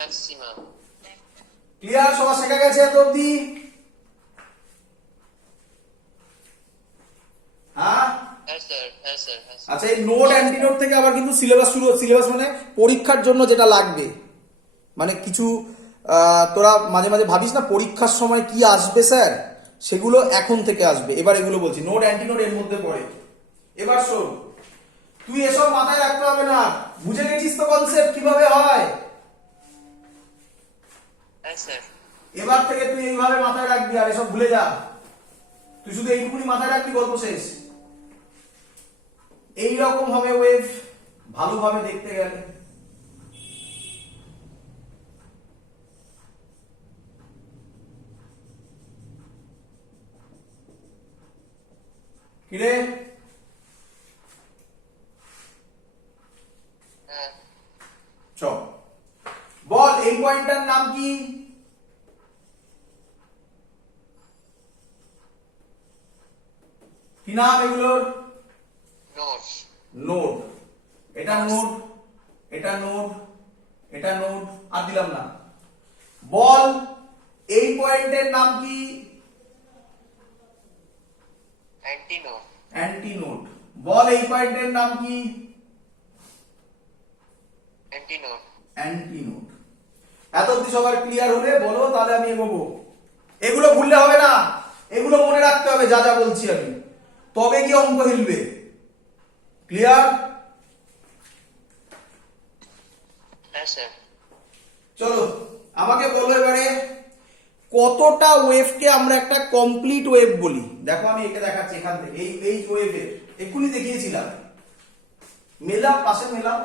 Maximum. Clear? সবার শেখা গেছে এত অবধি? হ্যাঁ স্যার। আচ্ছা, এই নোড অ্যান্টিনোড থেকে আবার কিন্তু সিলেবাস শুরু হচ্ছে। সিলেবাস মানে পরীক্ষার জন্য যেটা লাগবে, মানে কিছু তোরা মাঝে মাঝে ভাবিস না পরীক্ষার সময় কি আসবে স্যার, সেগুলো এখন থেকে আসবে। এবার এগুলো বলছি, নোড অ্যান্টিনোড এর মধ্যে পড়ে। এবার শোন, তুই এসব মাথায় রাখতে হবে না, বুঝে গেছিস তো কনসেপ্ট কিভাবে হয়। স্যার এবার থেকে তুই এইভাবে মাথায় রাখবি, আর এসব ভুলে যা। তুই শুধু এইটুকুনি মাথায় রাখবি, গল্প শেষ। এইরকম হবে ওয়েভ, ভালোভাবে দেখতে গেলে। কিরে চ বল, এই পয়েন্টটার নাম কি? কি নাম এগুলোর? নোট। নোড। এটা নোড, এটা নোড, এটা নোড, আর দিলাম না। বল, এই পয়েন্টের নাম কি? অ্যান্টিনোড। অ্যান্টিনোড। বল, এই পয়েন্টের নাম কি? অ্যান্টিনোড। অ্যান্টিনোড। এত অব্দি সবার ক্লিয়ার হলে বলো, তাহলে আমি এগোবো। এগুলো ভুললে হবে না, এগুলো মনে রাখতে হবে যা যা বলছি আমি, তবে গিয়ে অঙ্ক হিলবে। ক্লিয়ার? হ্যাঁ স্যার। চলো আমাকে বলো এবারে, কতটা ওয়েভকে আমরা একটা কমপ্লিট ওয়েভ বলি? দেখো আমি একে দেখাচ্ছি এখান থেকে, এই ওয়েভের এক্ষুনি দেখিয়েছিলাম, মেলাও পাশে মেলাও।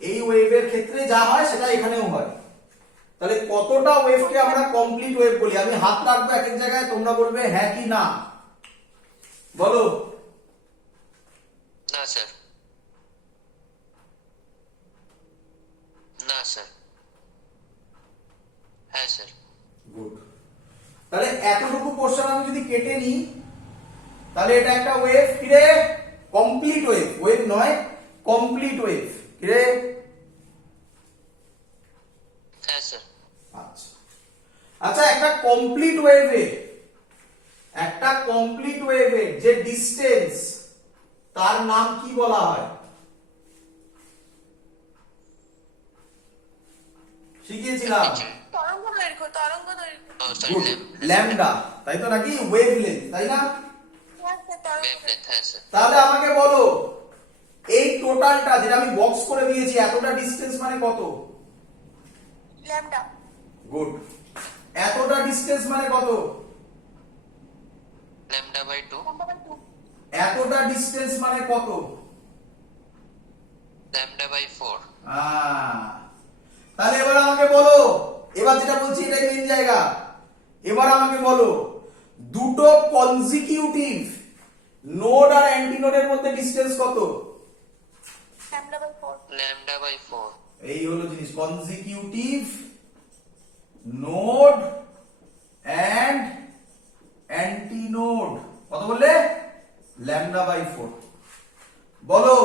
এই ওয়েভের ক্ষেত্রে যা হয় সেটা এখানেও হয়। তাহলে কতটা ওয়েভকে আমরা কমপ্লিট ওয়েভ বলি? আমি হাত রাখবো এক এক জায়গায়, তোমরা বলবে হ্যাঁ কি না। বলো। না স্যার। না স্যার। হ্যাঁ স্যার। গুড। তাহলে এতটুকু পোরশন আমি যদি কেটে নিই, তাহলে এটা একটা ওয়েভ। কিরে? কমপ্লিট ওয়েভ, ওয়েভ নয়, কমপ্লিট ওয়েভ। কিরে? হ্যাঁ স্যার। আচ্ছা আচ্ছা, একটা কমপ্লিট ওয়েভে, একটা কমপ্লিট ওয়েভে যে ডিসটেন্স, তার নাম কি বলা হয়? শিখিয়েছিলাম। গুড, ল্যামডা, তাই তো নাকি? ওয়েভলেন্থ, তাই না? ওয়েভলেন্থ। হ্যাঁ স্যার। তাহলে আমাকে বলো, এই টোটালটা যেটা আমি বক্স করে দিয়েছি, এতটা ডিসটেন্স মানে কত? ল্যামডা। গুড। এতটা ডিসটেন্স মানে কত? Lambda by 2। এতটা ডিসটেন্স মানে কত? Lambda by 4। তাহলে এবার আমাকে বলো, এবার যেটা বলছি এটাই মেইন জায়গা। এবার আমাকে বলো, দুটো কনজিকিউটিভ নোড আর অ্যান্টিনোডের মধ্যে ডিসটেন্স কত? Lambda by 4। Lambda by 4। এই হলো জিনিস, কনজিকিউটিভ নোড অ্যান্ড অ্যান্টিনোড। কত বললে? Lambda by 4। বলো,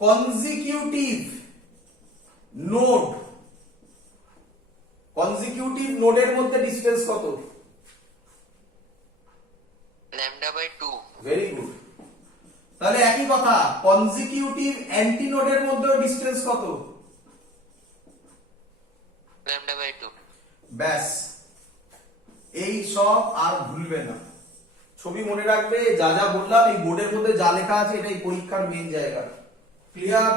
কনজিকিউটিভ নোড, কনজিকিউটিভ নোডের মধ্যে ডিসটেন্স কত? Lambda by 2। Very good. তাহলে একই কথা, কনজিকিউটিভ অ্যান্টিনোডের মধ্যে ডিসটেন্স কত? Lambda by 2। ব্যাস, এই সব আর ভুলবে না, ছবি মনে রাখবে। যা যা বললাম এই বোর্ডের মধ্যে যা লেখা আছে, এটাই পরীক্ষার মেইন জায়গা। ক্লিয়ার?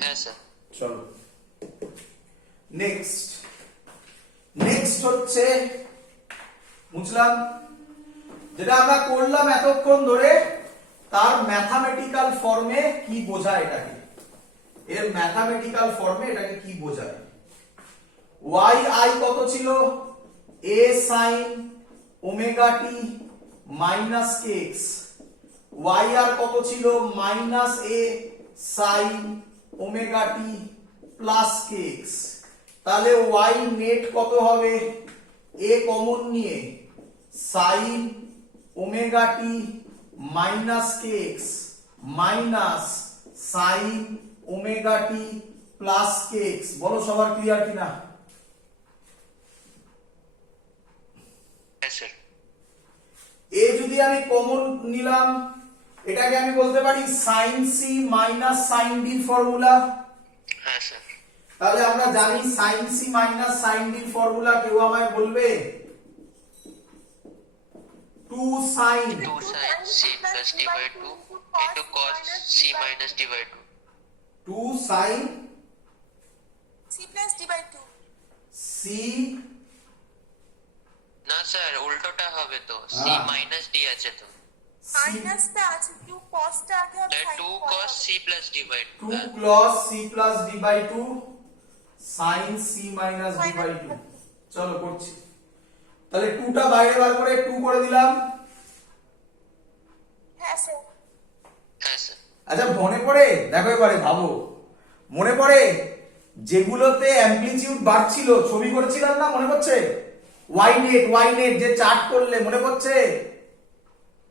হ্যাঁ স্যার। চলো নেক্সট। নেক্সট হচ্ছে, বুঝলাম যেটা আমরা করলাম এতক্ষণ ধরে, তার ম্যাথামেটিক্যাল ফর্মে কি বোঝায় এটাকে, এর ম্যাথামেটিক্যাল ফর্মে এটাকে কি বোঝায়। ওয়াই আই কত ছিল? এ sine omega t minus k x. Y আর কত ছিল? মাইনাস এ sine omega t plus k x. তাহলে ওয়াই নেট কত হবে? এ কমন নিয়ে sine omega t minus k x minus sine omega t plus k x. বলো সবার clear কিনা? হ্যাঁ স্যার। এ যদি আমি কমন নিলাম, এটাকে আমি বলতে পারি sine C minus sine D formula. হ্যাঁ স্যার। তাহলে আমরা জানি sine C minus sine D formula. কেউ আমায় বলবে 2 sine 2 sin c plus d by 2 into cos c minus d by 2. 2 sine C plus D by 2. C না sir, উল্টোটা হবে তো, c হ্যাঁ। minus d আছে তো, Minus টা আছে, 2 cos টা আগে হবে, sin 2 পরে cos হবে। c plus d by 2. 2 cos c plus d by 2 sin c minus d by 2। চলো করছি। তাহলে 2 টা বাইরে বার করে 2 করে দিলাম। হ্যাঁ স্যার। হ্যাঁ স্যার। আচ্ছা মনে পড়ে, দেখো এবারে ভাবো, মনে পড়ে যেগুলোতে অ্যামপ্লিটিউড বাড়ছিল ছবি করেছিলাম না? মনে পড়ছে? ওয়াই নেট যে চার্ট করলে মনে পড়ছে?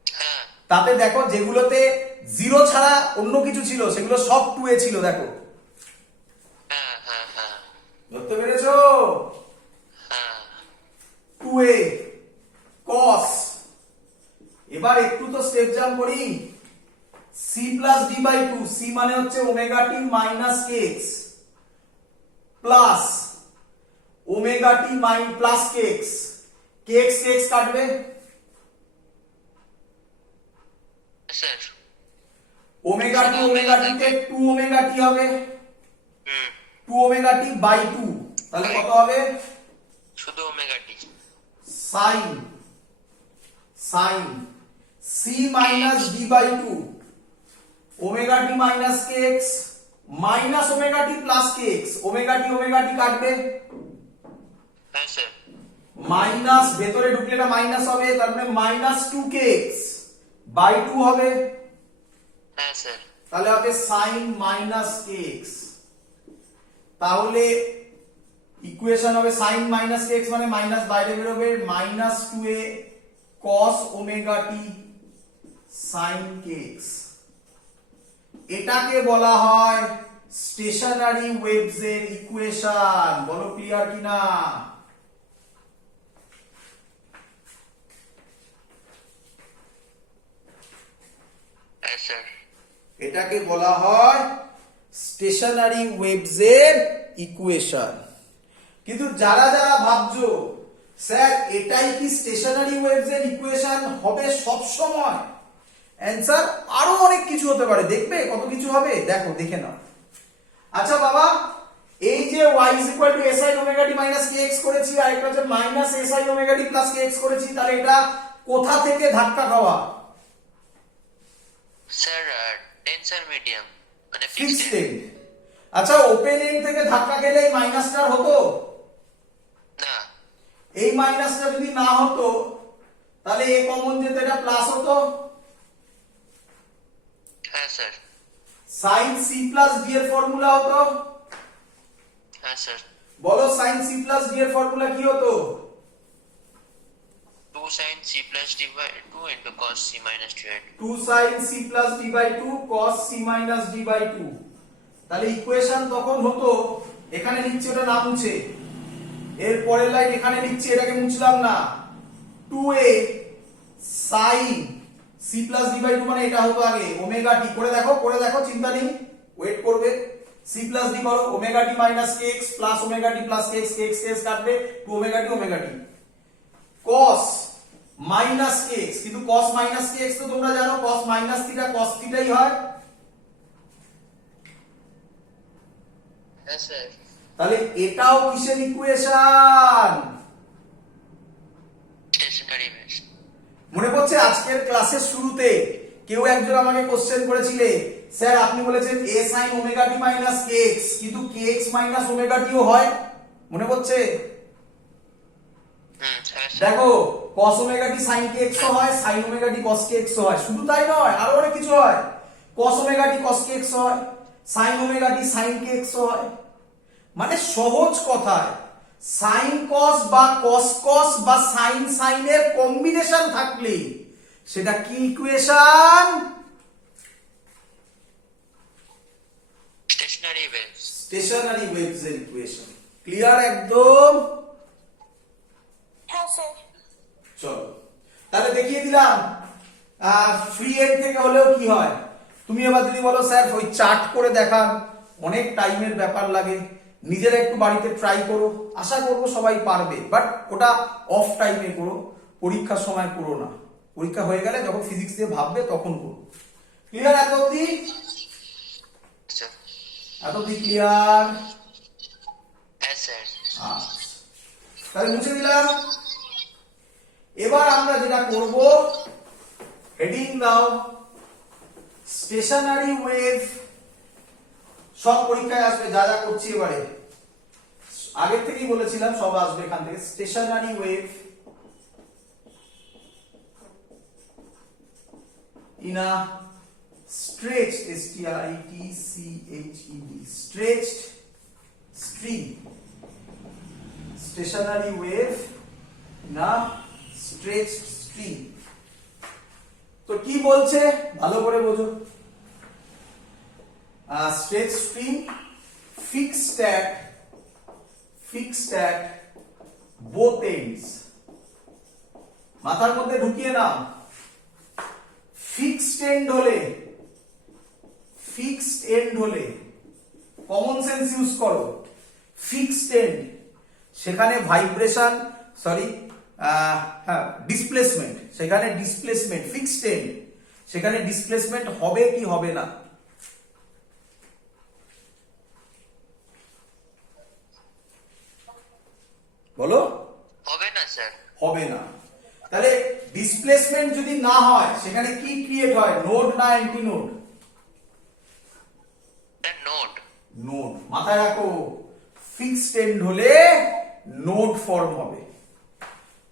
হ্যাঁ। তাতে দেখো যেগুলোতে জিরো ছাড়া অন্য কিছু ছিল সেগুলো সব 2 এ ছিল। দেখো হ্যাঁ হ্যাঁ হ্যাঁ ধরতে পেরেছো? হ্যাঁ 2 এ cos। এবার একটু তো স্টেপ জাম্প করি। c plus d by 2, c মানে হচ্ছে omega t minus k x plus omega t plus k x. কে এক্স কাটবে, স্যার। ওমেগা টিতে 2 ওমেগা টি হবে, হুম 2 ওমেগা টি বাই 2। তাহলে কত হবে? শুধু omega t sine c minus d by 2 omega t minus k x minus omega t plus k x. Omega t কাটবে, হ্যাঁ sir. Minus ভেতরে ঢুকলে এটা মাইনাস হবে, তার মানে মাইনাস 2 কে এক্স বাই 2 হবে। হ্যাঁ স্যার। তাহলে হবে সাইন মাইনাস কে এক্স। তাহলে ইকুয়েশন হবে সাইন মাইনাস কে এক্স মানে মাইনাস বাইরে বেরোবে, minus 2a cos omega t sign কে এক্স। এটাকে বলা হয় স্টেশনারি ওয়েভস এর ইকুয়েশন। বলো ক্লিয়ার কিনা? হ্যাঁ স্যার। এটাকে বলা হয় স্টেশনারি ওয়েভস এর ইকুয়েশন। কিন্তু যারা যারা ভাবছো স্যার এটাই কি স্টেশনারি ওয়েভস এর ইকুয়েশন হবে সব সময়, অ্যানসার আরো অনেক কিছু হতে পারে। দেখবে কত কিছু হবে, দেখো দেখে নাও। আচ্ছা বাবা, এই যে y sin omega t minus k x করেছি আর একটা হচ্ছে minus sin omega t plus k x করেছি, তাহলে এটা কোথা থেকে ধাক্কা খাওয়া? স্যার টেনসর মিডিয়াম মানে ফিক্সড ফিক্সড। এন্ড। আচ্ছা ওপেন এন্ড থেকে ধাক্কা খেলে এই মাইনাসটা হতো? না এই মাইনাসটা যদি না হতো তাহলে এ কমন যেত, এটা প্লাস হতো। হ্যাঁ sir. sin c plus d এর ফর্মুলা হতো। হ্যাঁ স্যার। বলো sin c প্লাস d এর ফর্মুলা কি হতো? 2 sin c plus d by 2 into cos c minus d by 2. 2 sin c plus d by 2 cos c minus d by 2। তাহলে equation তখন হতো, এখানে লিখছি ওটা না মুছে, এর পরের লাইন এখানে লিখছি, এটাকে মুছলাম না, 2a sin c plus d by 2 মানে এটা হতো আগে ওমেগা টি। করে দেখো চিন্তা নেই, ওয়েট করবে। c plus d করো, omega t minus k x plus omega t plus k x কাটবে, 2 ওমেগা টি cos মাইনাস কে এক্স। কিন্তু cos মাইনাস কে এক্স তো তোমরা জানো cos মাইনাস থিটা cos থিটাই হয়। হ্যাঁ স্যার। তাহলে এটাও কিসের ইকুয়েশন? Stationery waves. মনে পড়ছে আজকের ক্লাসের শুরুতে কেউ একজন আমাকে কোশ্চেন করেছিলে, স্যার আপনি বলেছেন a sin omega t minus k x, কিন্তু কে এক্স মাইনাস ওমেগা টিও হয়। মনে পড়ছে? হ্যাঁ স্যার। দেখো cos ওমেগা টি sin কে এক্স হয়, sin ওমেগা টি cos কে এক্স হয়। শুধু তাই নয়, আরো অনেক কিছু হয়। cos ওমেগা টি cos কে এক্স হয়, sin ওমেগা টি sin কে এক্স হয়। মানে সহজ কথায় sin cos বা cos cos বা sin sin এর কম্বিনেশন থাকলে সেটা কি equation? Stationary waves. Stationary waves এর ইকুয়েশন। ক্লিয়ার একদম? হ্যাঁ স্যার। চলো তাহলে দেখিয়ে দিলাম ফ্রি এন্ড থেকে হলেও কি হয়। তুমি এবার যদি বলো স্যার ওই চার্ট করে দেখান, অনেক টাইমের ব্যাপার লাগে, নিজেরা একটু বাড়িতে ট্রাই করো, আশা করবো সবাই পারবে, বাট ওটা অফ টাইমে করো, পরীক্ষার সময় করো না। পরীক্ষা হয়ে গেলে যখন ফিজিক্স দিয়ে ভাববে তখন করো। ক্লিয়ার এত অবধি? Sir. এত অবধি ক্লিয়ার? Yes, sir. তাহলে মুছে দিলাম। এবার আমরা যেটা করব, হেডিং দাও স্টেশনারি ওয়েভ। সব পরীক্ষায় আসবে যা যা করছি এবারে, আগের থেকেই বলেছিলাম সব আসবে এখান থেকে। Stationary wave in a stretched stretched stream, stationary wave in a stretched stream। তো কি বলছে ভালো করে বোঝো। stretched stream fixed at both ends। মাথার মধ্যে ঢুকিয়ে নাও, ফিক্সড এন্ড হলে কমন সেন্স ইউজ করো। ফিক্সড এন্ড সেখানে ভাইব্রেশন, সরি ডিসপ্লেসমেন্ট, সেখানে ডিসপ্লেসমেন্ট। ফিক্সড এন্ড সেখানে ডিসপ্লেসমেন্ট হবে কি হবে না? বলো। হবে না স্যার। হবে না। তাহলে ডিসপ্লেসমেন্ট যদি না হয় সেখানে কি ক্রিয়েট হয়? নোড না অ্যান্টি নোড? নোড। নোড মাথায় রাখো। ফিক্সড এন্ড হলে নোড ফর্ম হবে।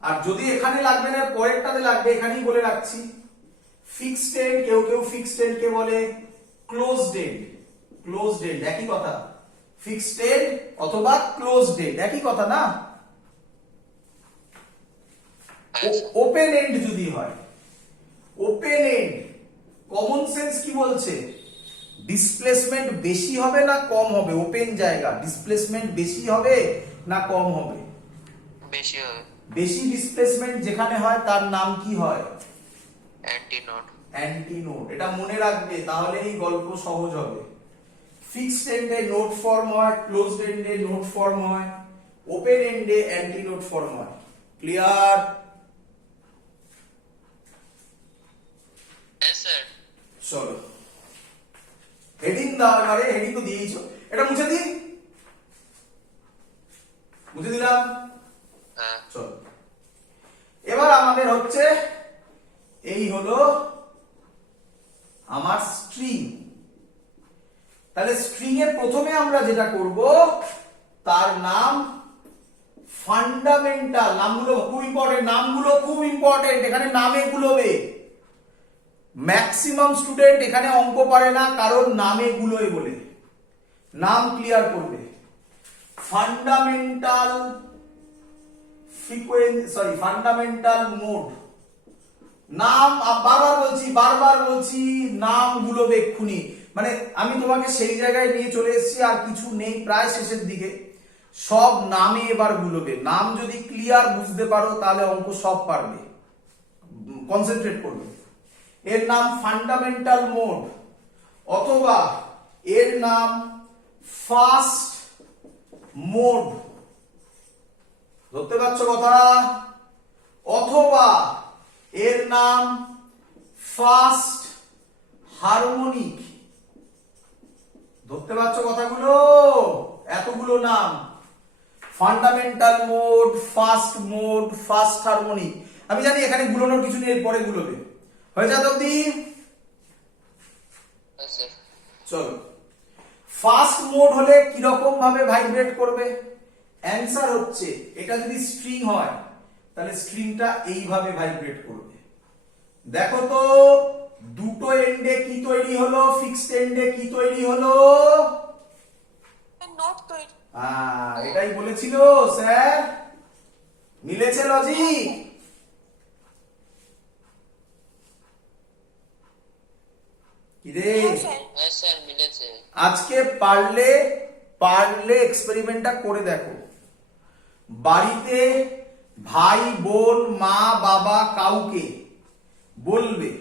আর যদি এখানে লাগবে না, পরেরটাতে লাগবে, এখানেই বলে রাখছি। ফিক্সড এন্ড কেউ ফিক্সড এন্ড কে বলে ক্লোজড এন্ড। ক্লোজড এন্ড একই কথা। ফিক্সড এন্ড অথবা ক্লোজড এন্ড একই কথা না? ওপেন এন্ড যদি হয়, ওপেন এন্ড কমন সেন্স কি বলছে? ডিসপ্লেসমেন্ট বেশি হবে না কম হবে? ওপেন জায়গা ডিসপ্লেসমেন্ট বেশি হবে না কম হবে? বেশি হবে। বেশি ডিসপ্লেসমেন্ট যেখানে হয় তার নাম কি হয়? অ্যান্টিনোড। অ্যান্টিনোড। এটা মনে রাখবে, তাহলে এই গল্প সহজ হবে। ফিক্সড এন্ডে নোড ফর্ম হয়, ক্লোজড এন্ডে নোড ফর্ম হয়, ওপেন এন্ডে অ্যান্টিনোড ফর্ম হয়। ক্লিয়ার? Yes, sir. চলো হেডিং দাও এবারে। হেডিং তো দিয়েছো, এটা মুছে দিই। মুছে দিলাম। হ্যাঁ। চলো এবার আমাদের হচ্ছে এই হলো আমার স্ট্রিং। তাহলে স্ট্রিং এর প্রথমে আমরা যেটা করব, তার নাম ফান্ডামেন্টাল। নামগুলো খুব ইম্পর্টেন্ট, নামগুলো খুব ইম্পর্টেন্ট। এখানে নামে গুলোবে। ম্যাক্সিমাম স্টুডেন্ট এখানে অঙ্ক পারে না, কারণ নামে গুলোয় বলে। নাম ক্লিয়ার করবে। Fundamental frequency, fundamental mode. নাম বারবার বলছি নাম গুলোবে এক্ষুনি। মানে আমি তোমাকে সেই জায়গায় নিয়ে চলে এসেছি, আর কিছু নেই, প্রায় শেষের দিকে। সব নামে এবার গুলোবে। নাম যদি ক্লিয়ার বুঝতে পারো তাহলে অঙ্ক সব পারবে। কনসেন্ট্রেট করবে। এর নাম ফান্ডামেন্টাল মোড, অথবা এর নাম ফার্স্ট মোড। ধরতে পারছো কথা? অথবা এর নাম ফার্স্ট হারমোনিক। ধরতে পারছো কথাগুলো? এতগুলো নাম। Fundamental mode, first harmonic. আমি জানি এখানে গুলোনোর কিছু নেই, পরে গুলোবে। হয়ে যাবে অব্দি? Yes, sir. চলো ফার্স্ট মোড হলে কিরকম ভাবে ভাইব্রেট করবে? অ্যান্সার হচ্ছে, এটা যদি স্ট্রিং হয় তাহলে স্ট্রিংটা এইভাবে ভাইব্রেট করবে। দেখো তো, দুটো এন্ডে কি তৈরি হলো? ফিক্সড এন্ডে কি তৈরি হলো? নোট তৈরি। এটাই বলেছিল স্যার। মিলেছে লজিক? কিরে হ্যাঁ স্যার হ্যাঁ স্যার মিলেছে। আজকে পারলে পারলে এক্সপেরিমেন্টটা করে দেখো। বাড়িতে ভাই বোন মা বাবা কাউকে বলবে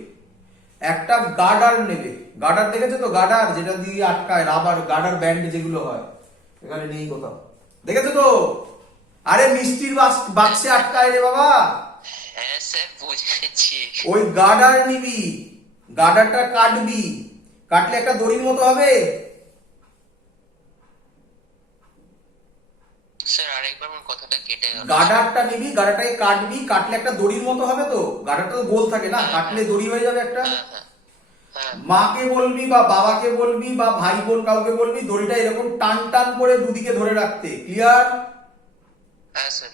একটা গার্ডার নেবে। গার্ডার দেখেছো তো, গার্ডার যেটা দিয়ে আটকায়, রাবার গার্ডার ব্যান্ড যেগুলো হয়, এখানে নেই কোথাও, দেখেছো তো? আরে মিষ্টির বাক্সে আটকায় রে বাবা। হ্যাঁ স্যার বুঝেছি। ওই গার্ডার নিবি, গার্ডারটা কাটবি, কাটলে একটা দড়ির মতো হবে। স্যার আরেকবার আমার কথাটা কেটে গেল। গার্ডারটা নিবি, গার্ডারটাকে কাটবি, কাটলে একটা দড়ির মতো হবে। তো গার্ডারটা তো গোল থাকে না, কাটলে দড়ি হয়ে যাবে একটা। হ্যাঁ হ্যাঁ হ্যাঁ মাকে বলবি বা বাবাকে বলবি বা ভাই বোন কাউকে বলবি দড়িটা এরকম টান টান করে দুদিকে ধরে রাখতে। ক্লিয়ার? হ্যাঁ স্যার।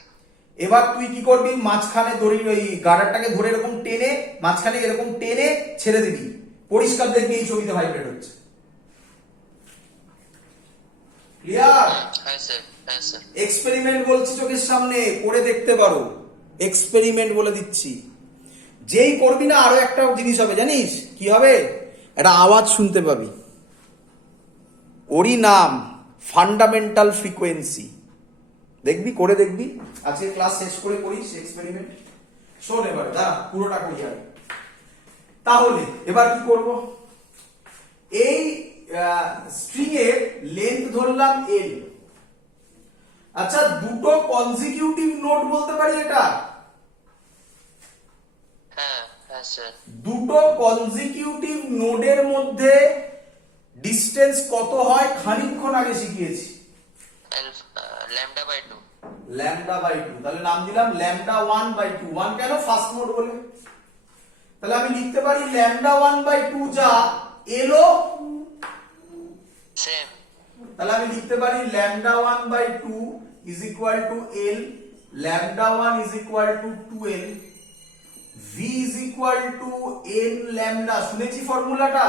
এবার তুই কি করবি, মাঝখানে দড়ি ওই গার্ডারটাকে ধরে এরকম টেনে, মাঝখানে এরকম টেনে ছেড়ে দিবি। পরিষ্কার দেখবি এই ছবিতে ভাইব্রেট হচ্ছে। ক্লিয়ার? হ্যাঁ স্যার। হ্যাঁ স্যার। এক্সপেরিমেন্ট বলছি চোখের সামনে, করে দেখতে পারো। এক্সপেরিমেন্ট বলে দিচ্ছি। যেই করবি না আরো একটা জিনিস হবে, জানিস কি হবে? একটা আওয়াজ শুনতে পাবি, ওরই নাম ফান্ডামেন্টাল ফ্রিকোয়েন্সি। দেখবি, করে দেখবি। আজকে ক্লাস শেষ করে করিস এক্সপেরিমেন্ট। শোন এবার, দাঁড়া পুরোটা করি আগে। তাহলে এবার কি করব, এই স্ট্রিং এর লেন্থ ধরলাম এল। আচ্ছা, দুটো কনজিকিউটিভ নোট বলতে পারি এটা? হ্যাঁ হ্যাঁ স্যার। দুটো কনজিকিউটিভ নোডের মধ্যে ডিসটেন্স কত হয় খানিকক্ষণ আগে শিখিয়েছি। Lambda by 2। Lambda by 2। তাহলে নাম দিলাম ল্যামডা 1 বাই 2। 1 কেন? ফার্স্ট নোড বলে। তাহলে আমি লিখতে পারি ল্যামডা 1 বাই 2 যা এলো সেম। তাহলে আমি লিখতে পারি lambda 1 by 2 is equal to L, lambda 1 is equal to 2l, v is equal to n lambda. শুনেছি ফর্মুলাটা?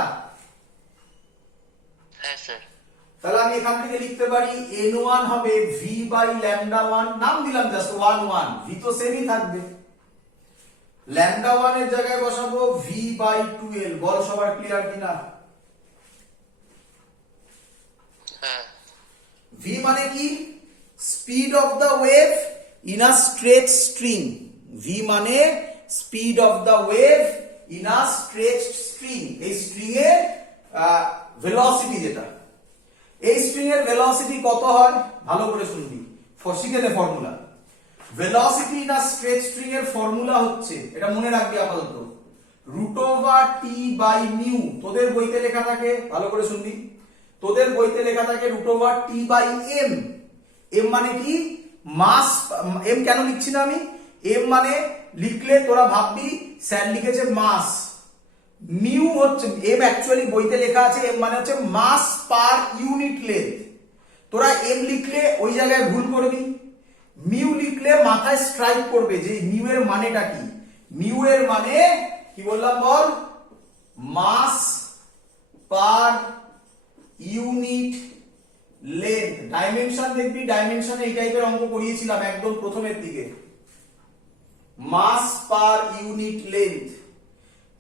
হ্যাঁ স্যার। তাহলে আমি এখান থেকে লিখতে পারি n1 হবে v বাই ল্যামডা 1, নাম দিলাম জাস্ট 1 1, v তো সেমই থাকবে। ল্যামডা 1 এর জায়গায় বসাবো v বাই 2l। বল সবার ক্লিয়ার কিনা? হ্যাঁ। v মানে কি? Speed of the wave in a stretch string. v মানে speed of the wave in a stretch string. এই স্ট্রিং এর ভেলোসিটি যেটা, এই স্ট্রিং এর ভেলোসিটি কত হয় ভালো করে শুনবি, শিখে নে formula. Velocity in a stretch string এর ফর্মুলা হচ্ছে, এটা মনে রাখবি আপাতত, root over T by mu. তোদের বইতে লেখা থাকে, ভালো করে শুনবি, তোদের বইতে লেখা থাকে root over T by M. M মানে কি? মাস। এম কেন লিখছি না আমি? এম মানে লিখলে তোরা ভাববি স্যার লিখেছে মাস। মিউ হচ্ছে, এম অ্যাকচুয়ালি বইতে লেখা আছে এম মানে হচ্ছে মাস পার ইউনিট লেন্থ। তোরা এম লিখলে ওই জায়গায় ভুল করবি, মিউ লিখলে মাথায় স্ট্রাইক করবে যে মিউ এর মানেটা কি। মিউ এর মানে কি বললাম বল? Mass per unit length. Dimension দেখবি, ডাইমেনশনে এই টাইপের অঙ্ক করিয়েছিলাম একদম প্রথমের দিকে। Mass per unit length.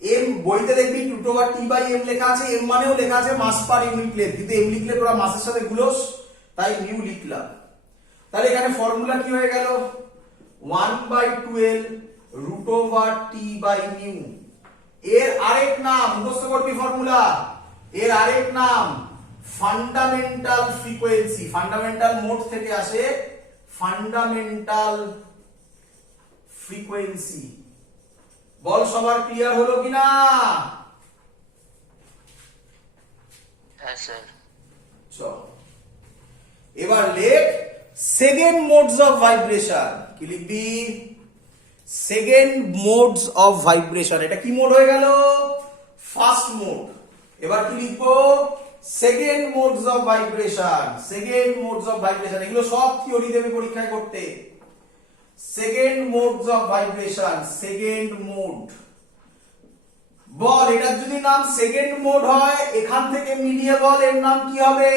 M বইতে দেখবি root over T by M লেখা আছে, এম মানেও লেখা আছে মাস পার ইউনিট লেন্থ, কিন্তু এম লিখলে তোরা মাসের সাথে গুলোস, তাই মিউ লিখলাম। তাহলে এখানে ফর্মুলা কি হয়ে গেল? 1 by 12 root over T by mu. এর আরেক নাম মুখস্থ করবি ফর্মুলা, এর আরেক নাম ফান্ডামেন্টাল ফ্রিকোয়েন্সি। ফান্ডামেন্টাল মোড থেকে আসে ফান্ডামেন্টাল ফ্রিকোয়েন্সি। বল সবার ক্লিয়ার হলো কিনা? হ্যাঁ স্যার। চল এবার লেখ সেকেন্ড মোডস অফ ভাইব্রেশন। কি লিখবি? Second modes of vibration. এটা কি মোড হয়ে গেল? First mode. এবার কি লিখবো? Second modes of vibration. Second modes of vibration, এগুলো সব থিওরি দেবে পরীক্ষায় করতে। Second modes of vibration, second mode. বল এটার যদি নাম সেকেন্ড মোড হয়, এখান থেকে মিলিয়ে বল এর নাম কি হবে?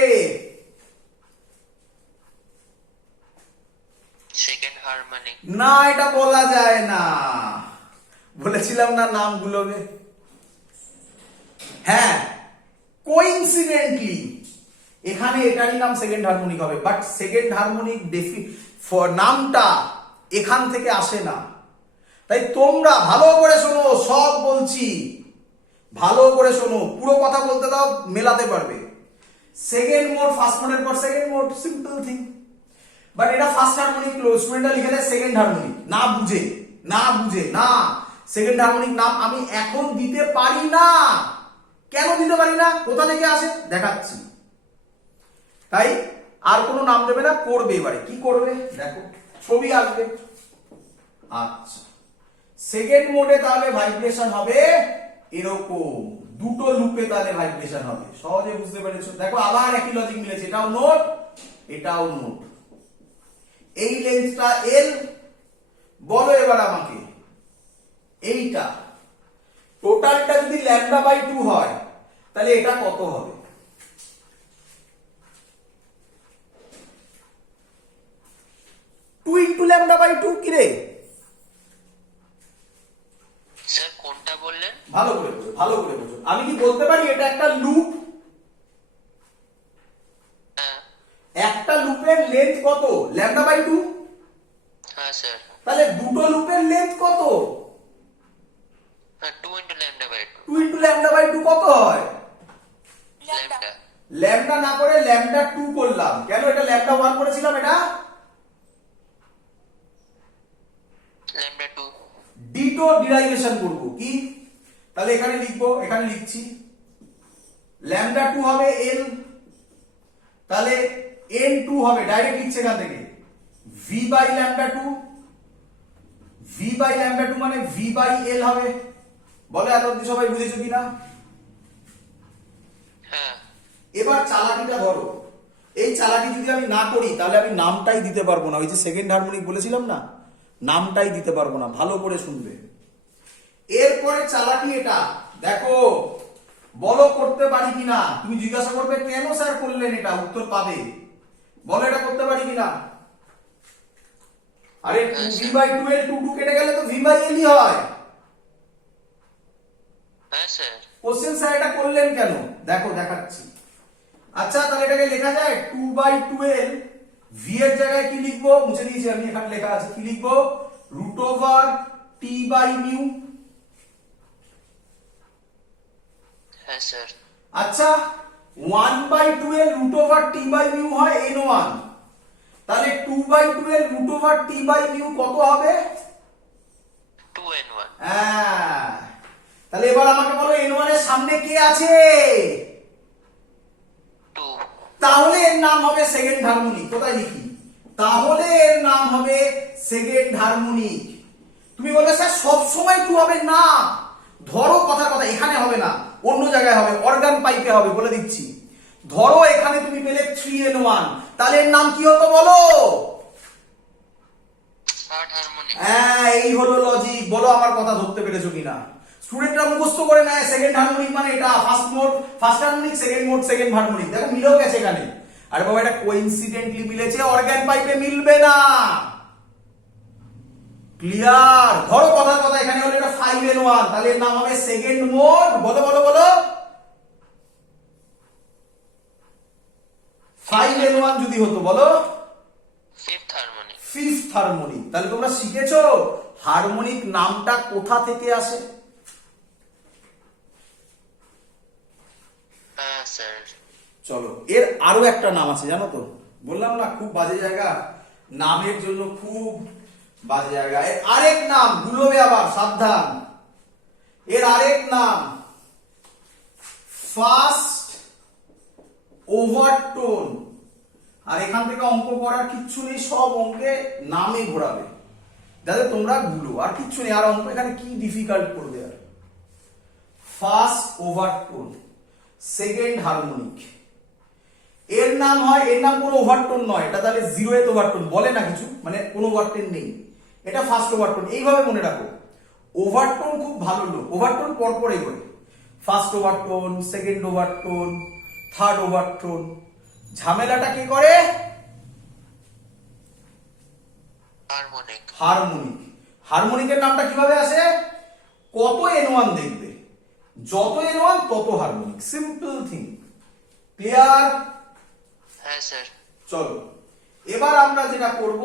Second harmonic. না, এটা বলা যায় না, বলেছিলাম না নামগুলো। হ্যাঁ, কোইন্সিডেন্টলি এখানে এটারই নাম সেকেন্ড হারমোনিক হবে, বাট সেকেন্ড হারমোনিক নামটা এখান থেকে আসে না। তাই তোমরা ভালো করে শোনো, সব বলছি ভালো করে শোনো, পুরো কথা বলতে দাও, মেলাতে পারবে। সেকেন্ড মোড ফার্স্ট মোডের পর second mode, simple thing. But এটা ফার্স্ট হারমোনিক স্টুডেন্টরা লিখে দেয় সেকেন্ড হারমোনিক, না বুঝে না সেকেন্ড হারমোনিক নাম আমি এখন দিতে পারি না। কেন দিতে পারি না, কোথা থেকে আসে দেখাচ্ছি। তাই আর কোনো নাম দেবে না, করবে। এবারে কি করবে দেখো, ছবি আসবে। আচ্ছা, সেকেন্ড মোডে তাহলে ভাইব্রেশন হবে এরকম, দুটো লুপে তাহলে ভাইব্রেশন হবে। সহজে বুঝতে পেরেছো? দেখো আবার একই লজিক মিলেছে, এটাও নোট এটাও নোট। এই লেন্থটা এল, বলো এবার আমাকে এইটা টোটালটা যদি λ/2 হয় তাহলে এটা কত হবে? 2 × λ/2 কি রে? স্যার কোনটা বললেন? ভালো করে বোঝো। আমি কি বলতে পারি এটা একটা লুপ? হ্যাঁ একটা লুপের লেন্থ কত? λ/2। হ্যাঁ স্যার। তাহলে দুটো লুপের লেন্থ কত? 2 × λ/2। 2 × λ/2 কত হয়? ল্যাম্ডা। ল্যাম্ডা না করে λ2 করলাম কেন? এটা λ1 করেছিলাম, এটা λ2। ডিটো ডিরাইভেশন করব কি? তাহলে এখানে লিখবো, এখানে লিখছি λ2 হবে l, তাহলে n2 হবে, ডাইরেক্ট লিখছে এখান থেকে v/λ2, v/λ2 মানে v/l হবে। বলো এত অবধি সবাই বুঝেছো কিনা? হ্যাঁ এবার চালাকিটা ধরো, এই চালাকি যদি আমি না করি তাহলে আমি নামটাই দিতে পারবো না। ওই যে সেকেন্ড হারমোনিক বলেছিলাম না, নামটাই দিতে পারবো না। ভালো করে শুনবে। এরপরে চালাকি এটা দেখো, বলো করতে পারি কিনা। তুমি জিজ্ঞাসা করবে কেন স্যার করলেন, এটা উত্তর পাবে। বলো এটা করতে পারি কিনা। আরে 2v/2l 2 কেটে গেলে তো v/l ই হয়। হ্যাঁ স্যার। কোশ্চেন স্যার এটা করলেন কেন দেখো, দেখাচ্ছি। আচ্ছা তাহলে এটাকে লেখা যায় 2/12, v এর জায়গায় কি লিখবো, মুছে দিয়েছি আমি, এখানে লেখা আছে কি লিখবো, √t/μ। হ্যাঁ স্যার। আচ্ছা 1/12 √t/μ হয় n1, তাহলে 2/12 √t/μ কত হবে? 2n1। হ্যাঁ, তাহলে এবার আমাকে বলো n1 এর সামনে কে আছে? 2। তাহলে এর নাম হবে সেকেন্ড হারমোনিক। কোথায় লিখি? তাহলে এর নাম হবে সেকেন্ড হারমোনিক। তুমি বলবে স্যার সব সময় 2 হবে না, ধরো কথা এখানে হবে না, অন্য জায়গায় হবে, অর্গান পাইপে হবে। বলে দিচ্ছি, ধরো এখানে তুমি পেলে 3n1, তাহলে এর নাম কি হতো বলো? Third harmonic. হ্যাঁ, এই হলো লজিক। বলো আমার কথা ধরতে পেরেছো কিনা? স্টুডেন্টরা মুখস্থ করে নেয় সেকেন্ড হারমোনিক মানে এটা, first mode first harmonic, second mode second harmonic. দেখো মিলেও গেছে এখানে। আরে বাবা এটা কোইন্সিডেন্টলি মিলেছে, অর্গান পাইপে মিলবে না। ক্লিয়ার? ধরো কথার কথা এখানে হলো এটা 5n1, তাহলে এর নাম হবে সেকেন্ড মোড। বলো বলো বলো, 5n1 যদি হতো বলো ফিফথ হারমোনিক। Fifth harmonic. তাহলে তোমরা শিখেছো হারমোনিক নামটা কোথা থেকে আসে। হ্যাঁ স্যার। চলো এর আরো একটা নাম আছে জানো তো, বললাম না খুব বাজে জায়গা, নামের জন্য খুব বাজে জায়গা। এর আরেক নাম গুলোবে আবার, সাবধান। এর আরেক নাম ফার্স্ট ওভারটোন। আর এখান থেকে অঙ্ক করার কিচ্ছু নেই, সব অঙ্কে নামে ঘোরাবে যাতে তোমরা গুলো, আর কিচ্ছু নেই। আর অঙ্ক এখানে কি ডিফিকাল্ট করবে আর। ফার্স্ট ওভারটোন সেকেন্ড হারমোনিক, এর নাম হয়, এর নাম কোনো ওভারটোন নয়, এটা তাহলে জিরোথ ওভারটোন বলে না কিছু, মানে কোনো ওভারটোন নেই, এটা ফার্স্ট ওভারটোন। এইভাবে মনে রাখো, ওভারটোন খুব ভালো লোক, ওভারটোন পরপর এগোয়, ফার্স্ট ওভারটোন, সেকেন্ড ওভারটোন, থার্ড ওভারটোন। ঝামেলাটা কে করে? হারমোনিক। হারমোনিক। হারমোনিকের নামটা কিভাবে আসে? কত n1 দেখবে, যত n1 তত হারমোনিক, সিম্পল থিং। ক্লিয়ার? হ্যাঁ স্যার। চলো এবার আমরা যেটা করব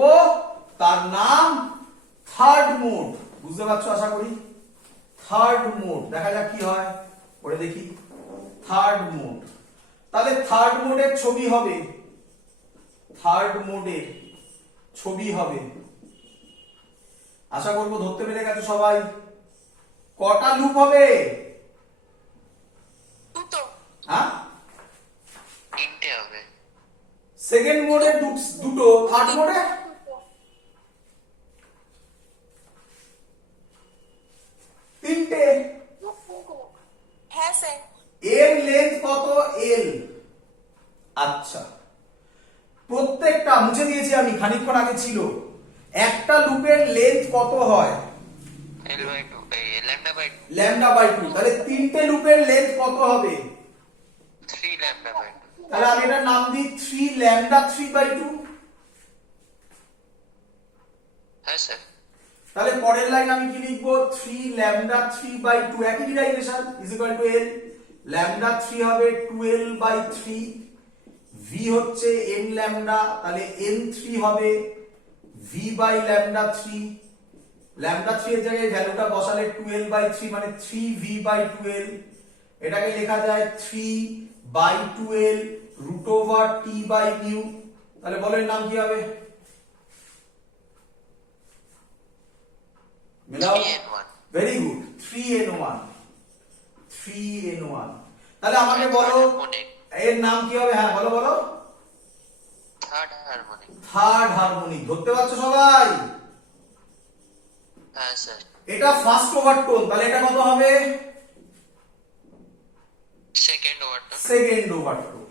তার নাম থার্ড মোড। বুঝতে পারছো আশা করি? থার্ড মোড, দেখা যাক কি হয়, পরে দেখি। থার্ড মোড, তাহলে থার্ড মোডের ছবি হবে, থার্ড মোডের ছবি হবে, আশা করবো ধরতে পেরে গেছো সবাই। কটা লুপ হবে? দুটো। হ্যাঁ, তিনটে হবে। সেকেন্ড মোডে দুটো, থার্ড মোডে তিনটে। হ্যাঁ স্যার। এর লেন্থ কত? এল। আচ্ছা, প্রত্যেকটা মুছে দিয়েছি আমি, খানিকক্ষণ আগে ছিল। একটা লুপের লেন্থ কত হয়? L/2 λ/2। λ/2। তাহলে তিনটে লুপের লেন্থ কত হবে? 3 λ/2। তাহলে আমি এটার নাম দিই 3 λ/3/2। হ্যাঁ স্যার। তাহলে পরের লাইন আমি কি লিখবো? 3 λ/3/2, একই derivation, is equal two l। λ3 হবে 12/3, v হচ্ছে n ল্যামডা, তাহলে n3 হবে v বাই λ3। λ3 এর জায়গায় ভ্যালুটা বসালে 12/3 মানে 3v/12। এটাকে লেখা যায় 3/12 √t/μ। তাহলে বলো এর নাম কি হবে? মিলাও। 3n1। Very good, 3n1। 3n1। তাহলে আমাকে বলো এর নাম কি হবে? হ্যাঁ বলো বলো। Third harmonic. Third harmonic. ধরতে পারছো সবাই? হ্যাঁ স্যার। এটা ফার্স্ট ওভারটোন, তাহলে এটা কত হবে? সেকেন্ড ওভারটোন। সেকেন্ড ওভারটোন।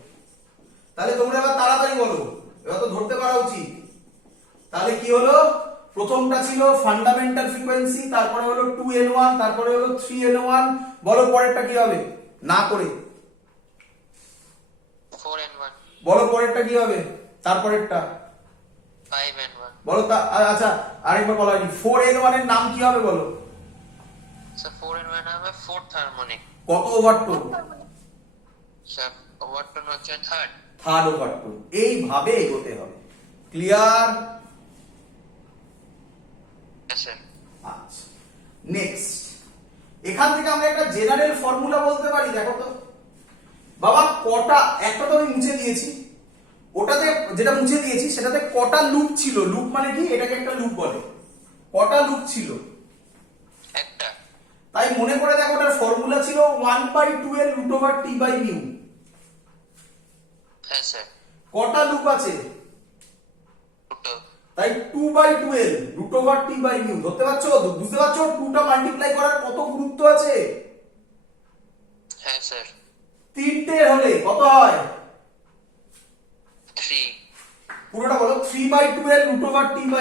তাহলে তোমরা এবার তাড়াতাড়ি বলো, এবার তো ধরতে পারা উচিত। তাহলে কি হলো? প্রথমটা ছিল ফান্ডামেন্টাল ফ্রিকোয়েন্সি, তারপরে হলো 2n1, তারপরে হলো 3n1। বলো পরেরটা কি হবে? না করে 4n1। বলো পরেরটা কি হবে? তারপরেরটা 5n1। বলো। আচ্ছা আরেকবার বলা হয়নি, 4n1 এর নাম কি হবে বলো? স্যার 4n1 হবে ফোর্থ হারমোনিক। কত ওভারটোন? স্যার ওভারটোন হচ্ছে থার্ড। থার্ড ওভারটোন। এইভাবে এগোতে হবে। ক্লিয়ার? হ্যাঁ স্যার। আচ্ছা, নেক্সট এখান থেকে আমরা একটা জেনারেল ফর্মুলা বলতে পারি। দেখো তো বাবা, কটা, একটা তো আমি মুছে দিয়েছি, ওটাতে যেটা মুছে দিয়েছি সেটাতে কটা লুপ ছিল? লুপ মানে কি? এটাকে একটা লুপ বলে। কটা লুপ ছিল? একটা। তাই মনে করে দেখো, ওটার ফর্মুলা ছিল 1/12 √t/μ। হ্যাঁ স্যার। কটা লুপ আছে? দুটো। তাই 2/12 √t/μ। ধরতে পারছো? বুঝতে পারছো 2টা মাল্টিপ্লাই করার কত গুরুত্ব আছে? হ্যাঁ স্যার। তিনটে হলে কত হয়? 3। পুরোটা বলো। 3/12 √t/μ।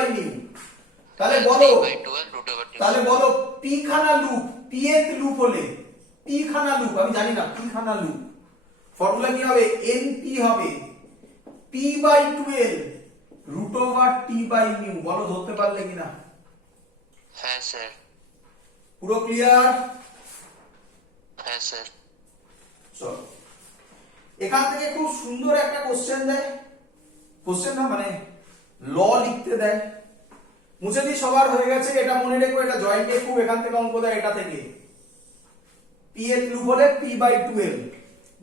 তাহলে বলো, 3/12 √t/μ। তাহলে বলো p খানা লুপ, pth লুপ হলে, p খানা লুপ, আমি জানি না, p খানা লুপ ফর্মুলা কি হবে? np হবে p/12 √t/μ। বলো ধরতে পারলে কিনা? হ্যাঁ স্যার। পুরো ক্লিয়ার? হ্যাঁ স্যার। চলো এখান থেকে খুব সুন্দর একটা কোশ্চেন দেয়, কোশ্চেন না মানে ল লিখতে দেয়। মুছে দিই, সবার হয়ে গেছে। এটা মনে রেখো, এটা জয়েন্ট এ খুব এখান থেকে অঙ্ক দেয়। এটা থেকে pth লুপ হলে p/12,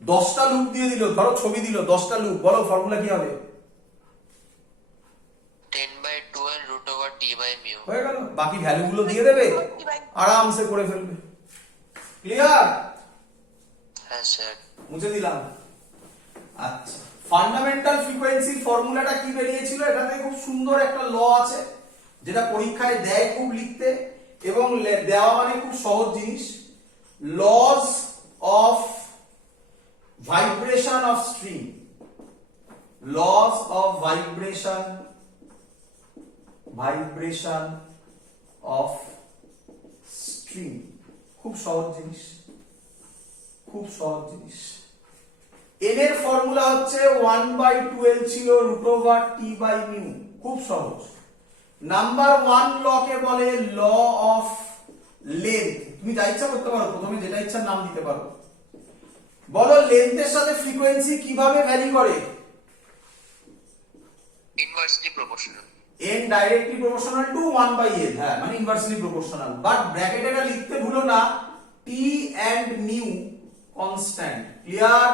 10টা লুপ দিয়ে দিল, ধরো ছবি দিল 10টা লুপ। বলো ফর্মুলা কি হবে? 10/12 √t/μ। হয়ে গেল। বাকি ভ্যালুগুলো দিয়ে দেবে, আরামসে করে ফেলবে। ক্লিয়ার? হ্যাঁ স্যার। মুছে দিলাম। আচ্ছা, ফান্ডামেন্টাল ফ্রিকোয়েন্সি ফর্মুলাটা কি বেরিয়েছিল? এটাতে খুব সুন্দর একটা ল আছে, যেটা পরীক্ষায় দেয় খুব লিখতে, এবং দেওয়া মানে খুব সহজ জিনিস। Lodge of vibration of string. Lodge of vibration of string. খুব সহজ জিনিস, খুব সহজ জিনিস। n এর ফর্মুলা হচ্ছে 1/12 ছিল √t/μ। খুব সহজ। নাম্বার 1 ল কে বলে ল অফ লেন্থ। তুমি যা ইচ্ছা করতে পারো, প্রথমে যেটা ইচ্ছা নাম দিতে পারো। বলো লেন্থের সাথে ফ্রিকোয়েন্সি কিভাবে ভ্যারি করে? Inversely proportional. n directly proportional two 1/n, হ্যাঁ মানে ইনভার্সলি প্রপোর্শনাল। বাট ব্র্যাকেটে এটা লিখতে ভুলো না, t and mu constant. Clear?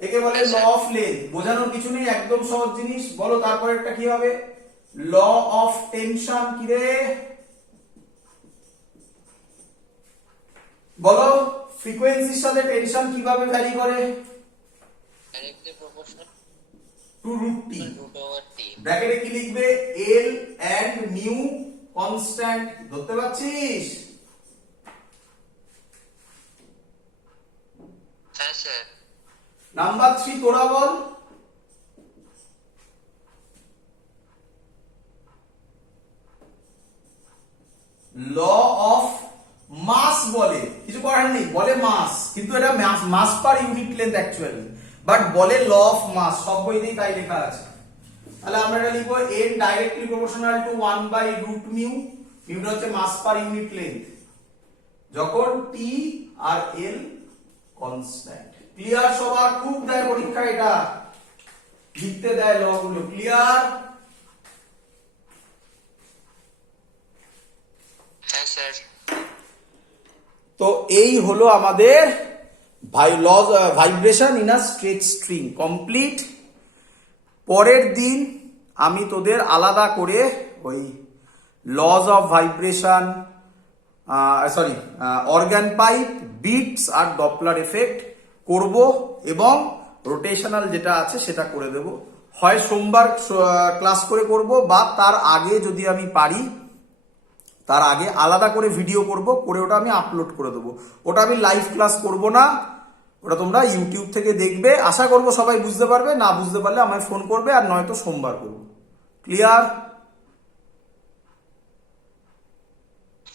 একে বলে ল অফ লেন্থ, বোঝানোর কিছু নেই, একদম সহজ জিনিস। বলো তারপর একটা কি হবে? Law of tension. কি রে? বলো ফ্রিকোয়েন্সির সাথে টেনশন কিভাবে ভ্যারি করে? Directly proportional to root T. Root over T. ব্র্যাকেটে কি লিখবে? l and mu constant. ধরতে পারছিস? হ্যাঁ স্যার। নাম্বার 3 তোরা বল। ল অফ মাস বলে, কিছু করার নেই, বলে মাস, কিন্তু এটা mass per unit length actually, but বলে ল অফ মাস, সব বইতেই তাই লেখা আছে। তাহলে আমরা এটা লিখবো n ডাইরেক্টলি প্রপোর্শনাল টু 1/√μ। মিউটা হচ্ছে মাস পার ইউনিট লেন্থ যখন t আর l কনস্ট্যান্ট। ক্লিয়ার? সবার খুব দেয় পরীক্ষা, এটা লিখতে দেয় ল গুলো। ক্লিয়ার? হ্যাঁ স্যার। তো এই হলো আমাদের vibration in a straight string complete. পরের দিন আমি তোদের আলাদা করে ওই laws of vibration, sorry organ pipe, beats আর ডপলার এফেক্ট করব এবং রোটেশনাল যেটা আছে সেটা করে দেব। হয় সোমবার ক্লাস করে করব, বা তার আগে যদি আমি পারি তার আগে আলাদা করে ভিডিও করব, করে ওটা আমি আপলোড করে দেবো। ওটা আমি লাইভ ক্লাস করব না, ওটা তোমরা ইউটিউব থেকে দেখবে। আশা করব সবাই বুঝতে পারবে, না বুঝতে পারলে আমায় ফোন করবে, আর নয়তো সোমবার করব। ক্লিয়ার?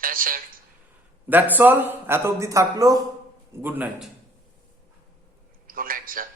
হ্যাঁ স্যার। That's all. এত অবধি থাকলো। Good night. Good night sir.